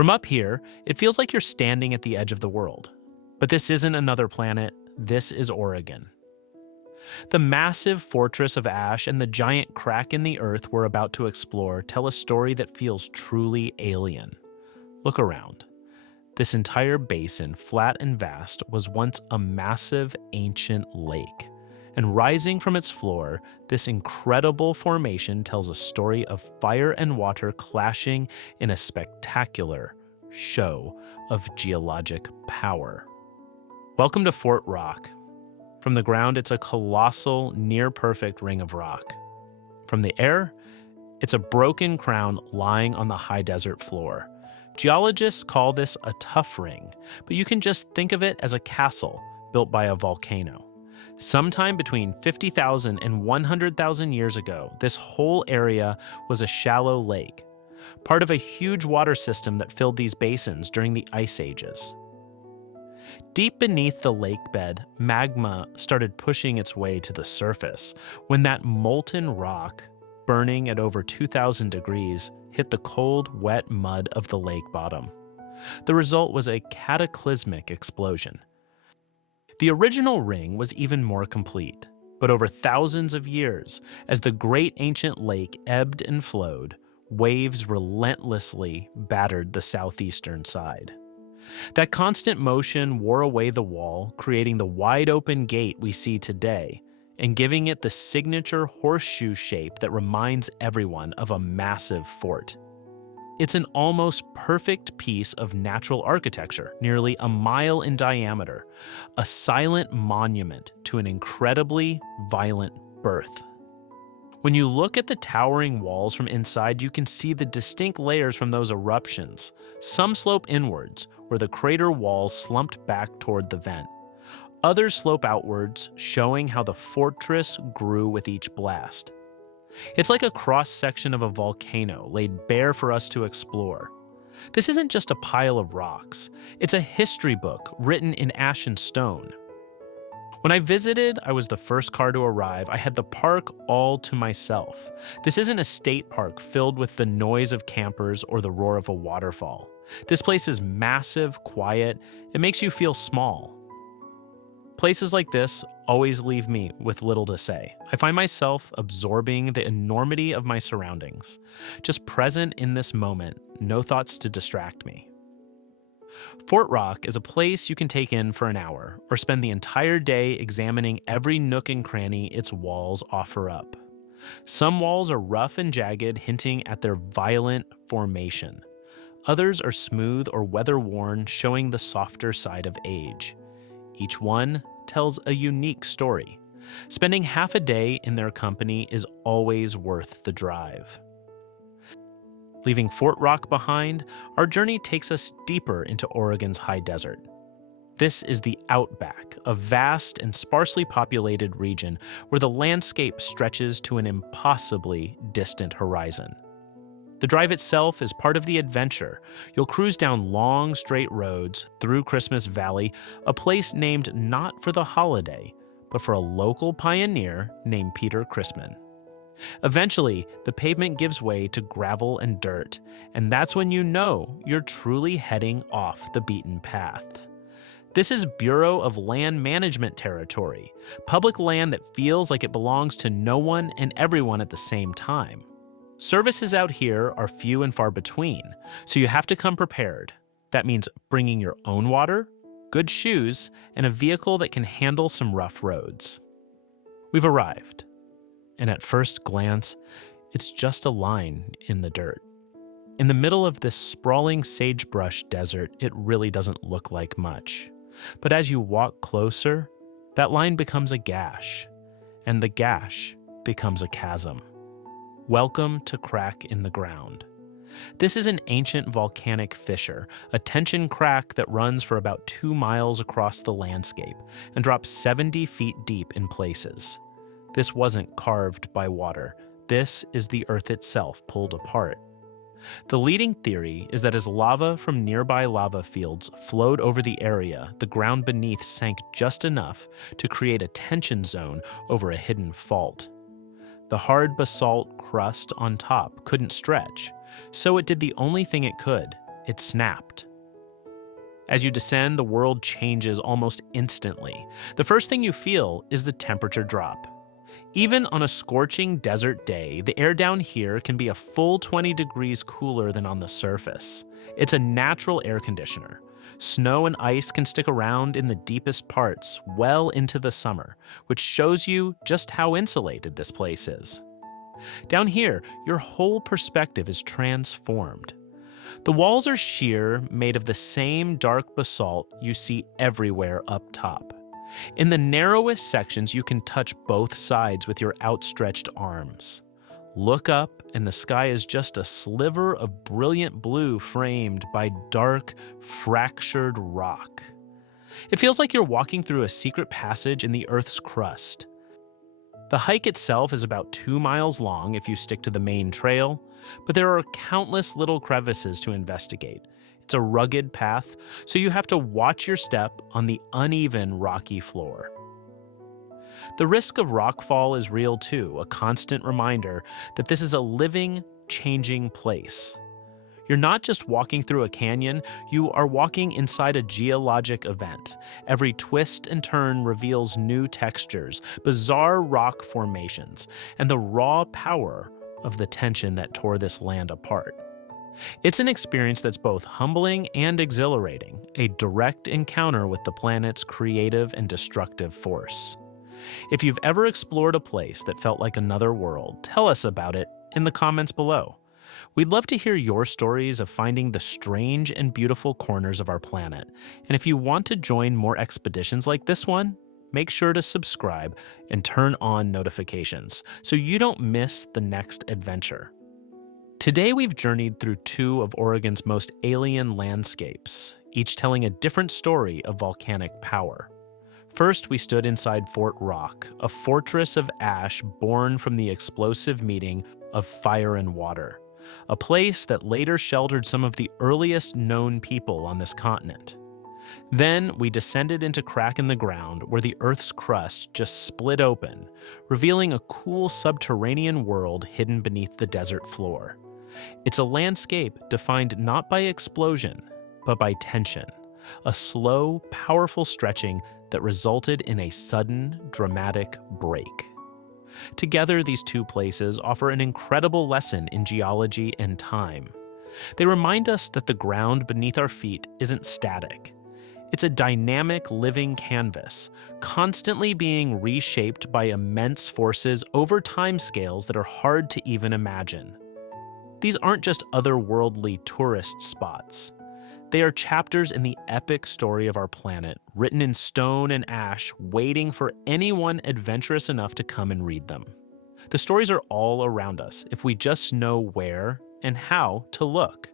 From up here, it feels like you're standing at the edge of the world. But this isn't another planet, this is Oregon. The massive fortress of ash and the giant crack in the earth we're about to explore tell a story that feels truly alien. Look around. This entire basin, flat and vast, was once a massive ancient lake. And rising from its floor, this incredible formation tells a story of fire and water clashing in a spectacular show of geologic power. Welcome to Fort Rock. From the ground, it's a colossal, near-perfect ring of rock. From the air, it's a broken crown lying on the high desert floor. Geologists call this a tuff ring, but you can just think of it as a castle built by a volcano. Sometime between 50,000 and 100,000 years ago, this whole area was a shallow lake, part of a huge water system that filled these basins during the ice ages. Deep beneath the lake bed, magma started pushing its way to the surface when that molten rock, burning at over 2,000 degrees, hit the cold, wet mud of the lake bottom. The result was a cataclysmic explosion. The original ring was even more complete, but over thousands of years, as the great ancient lake ebbed and flowed, waves relentlessly battered the southeastern side. That constant motion wore away the wall, creating the wide-open gate we see today, and giving it the signature horseshoe shape that reminds everyone of a massive fort. It's an almost perfect piece of natural architecture, nearly a mile in diameter, a silent monument to an incredibly violent birth. When you look at the towering walls from inside, you can see the distinct layers from those eruptions. Some slope inwards, where the crater walls slumped back toward the vent. Others slope outwards, showing how the fortress grew with each blast. It's like a cross-section of a volcano laid bare for us to explore. This isn't just a pile of rocks. It's a history book written in ash and stone. When I visited, I was the first car to arrive. I had the park all to myself. This isn't a state park filled with the noise of campers or the roar of a waterfall. This place is massive, quiet. It makes you feel small. Places like this always leave me with little to say. I find myself absorbing the enormity of my surroundings, just present in this moment, no thoughts to distract me. Fort Rock is a place you can take in for an hour or spend the entire day examining every nook and cranny its walls offer up. Some walls are rough and jagged, hinting at their violent formation. Others are smooth or weather-worn, showing the softer side of age. Each one tells a unique story. Spending half a day in their company is always worth the drive. Leaving Fort Rock behind, our journey takes us deeper into Oregon's high desert. This is the Outback, a vast and sparsely populated region where the landscape stretches to an impossibly distant horizon. The drive itself is part of the adventure. You'll cruise down long, straight roads through Christmas Valley, a place named not for the holiday, but for a local pioneer named Peter Chrisman. Eventually, the pavement gives way to gravel and dirt, and that's when you know you're truly heading off the beaten path. This is Bureau of Land Management territory, public land that feels like it belongs to no one and everyone at the same time. Services out here are few and far between, so you have to come prepared. That means bringing your own water, good shoes, and a vehicle that can handle some rough roads. We've arrived, and at first glance, it's just a line in the dirt. In the middle of this sprawling sagebrush desert, it really doesn't look like much. But as you walk closer, that line becomes a gash, and the gash becomes a chasm. Welcome to Crack in the Ground. This is an ancient volcanic fissure, a tension crack that runs for about 2 miles across the landscape and drops 70 feet deep in places. This wasn't carved by water. This is the earth itself pulled apart. The leading theory is that as lava from nearby lava fields flowed over the area, the ground beneath sank just enough to create a tension zone over a hidden fault. The hard basalt crust on top couldn't stretch, so it did the only thing it could. it snapped. As you descend, the world changes almost instantly. The first thing you feel is the temperature drop. Even on a scorching desert day, the air down here can be a full 20 degrees cooler than on the surface. It's a natural air conditioner. Snow and ice can stick around in the deepest parts well into the summer, which shows you just how insulated this place is. Down here, your whole perspective is transformed. The walls are sheer, made of the same dark basalt you see everywhere up top. In the narrowest sections, you can touch both sides with your outstretched arms. Look up, and the sky is just a sliver of brilliant blue framed by dark, fractured rock. It feels like you're walking through a secret passage in the Earth's crust. The hike itself is about 2 miles long if you stick to the main trail, but there are countless little crevices to investigate. It's a rugged path, so you have to watch your step on the uneven rocky floor. The risk of rockfall is real too, a constant reminder that this is a living, changing place. You're not just walking through a canyon, you are walking inside a geologic event. Every twist and turn reveals new textures, bizarre rock formations, and the raw power of the tension that tore this land apart. It's an experience that's both humbling and exhilarating, a direct encounter with the planet's creative and destructive force. If you've ever explored a place that felt like another world, tell us about it in the comments below. We'd love to hear your stories of finding the strange and beautiful corners of our planet. And if you want to join more expeditions like this one, make sure to subscribe and turn on notifications so you don't miss the next adventure. Today we've journeyed through 2 of Oregon's most alien landscapes, each telling a different story of volcanic power. First, we stood inside Fort Rock, a fortress of ash born from the explosive meeting of fire and water, a place that later sheltered some of the earliest known people on this continent. Then we descended into crack in the ground where the Earth's crust just split open, revealing a cool subterranean world hidden beneath the desert floor. It's a landscape defined not by explosion, but by tension, a slow, powerful stretching that resulted in a sudden, dramatic break. Together, these 2 places offer an incredible lesson in geology and time. They remind us that the ground beneath our feet isn't static. It's a dynamic, living canvas, constantly being reshaped by immense forces over timescales that are hard to even imagine. These aren't just otherworldly tourist spots. They are chapters in the epic story of our planet, written in stone and ash, waiting for anyone adventurous enough to come and read them. The stories are all around us if we just know where and how to look.